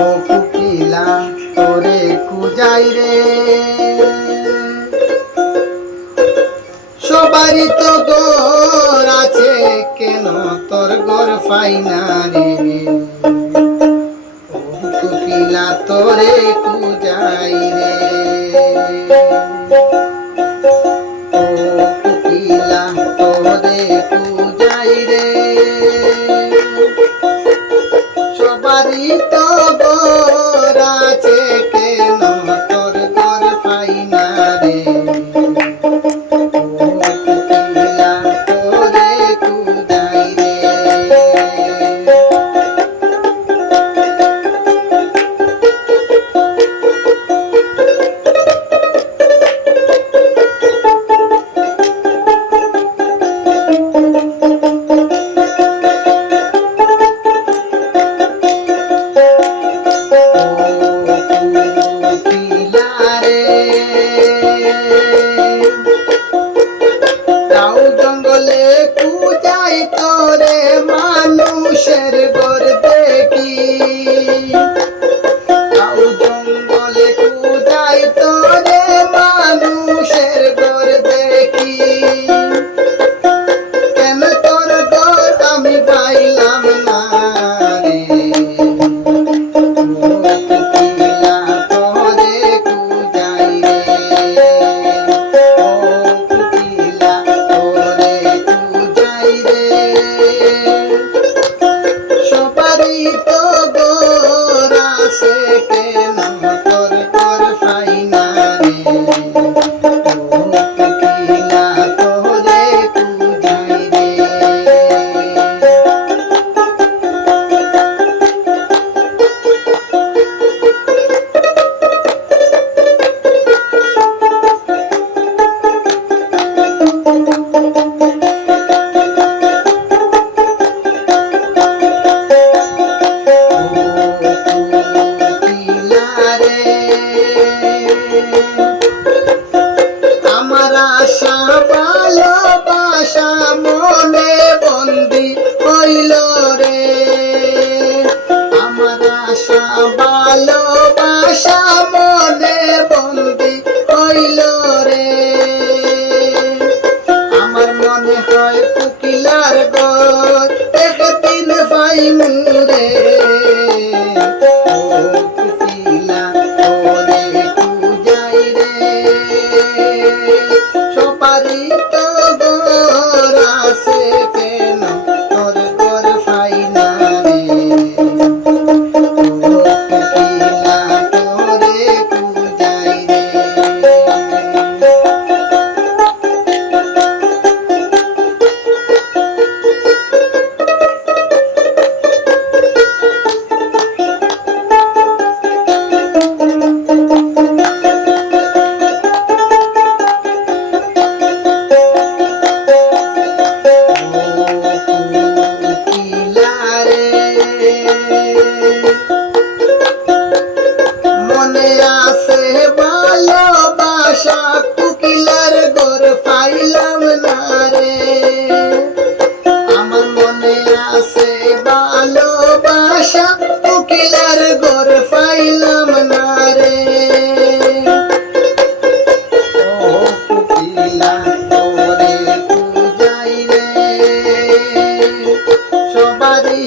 ও কুকিলা তোরে কুজাই রে, সবারই তো ঘর আছে, কেন তোর ঘর পাই না রে। ও কুকিলা তোরে কুজাই রে, ও কুকিলা তোরে কুজাই রে, সবারই তো ঘর আছে, কেন তোর ঘর পাই না রে। জঙ্গলে কুজাই তোরে মানুষের ঘর দেখি, জঙ্গলে কুজাই তোরে মানুষের ঘর দেখি, কেন তোর ঘর আমি পাইলাম না রে। কুকিলা তোরে কুজাই রে, ও কুকিলা তোরে কুজাই রে, সবারই তো ঘর আছে, কেন তোর ঘর পাই না রে। ও কুকিলা তোরে কুজাই রে। আমার আশা ভালোবাসা মনে বন্দি হইল রে, আমার আশা ভালোবাসা মনে বন্দি হইল রে, আমার মনে হয় কুকিলার ঘর একদিন পাইমু রে। ও কুকিলা তোরে কুজাই রে, সবারই তো ঘর আছে, কেন তোর ঘর পাই না রে। ও কুকিলা তোরে কুজাই রে। মনে আছে ভালোবাসা, কুকিলার ঘর পাইলাম না রে, আমার মনে আছে ভালোবাসা, কুকিলার ঘর পাইলাম না রে। ও কুকিলা তোরে কুজাই রে, সবারই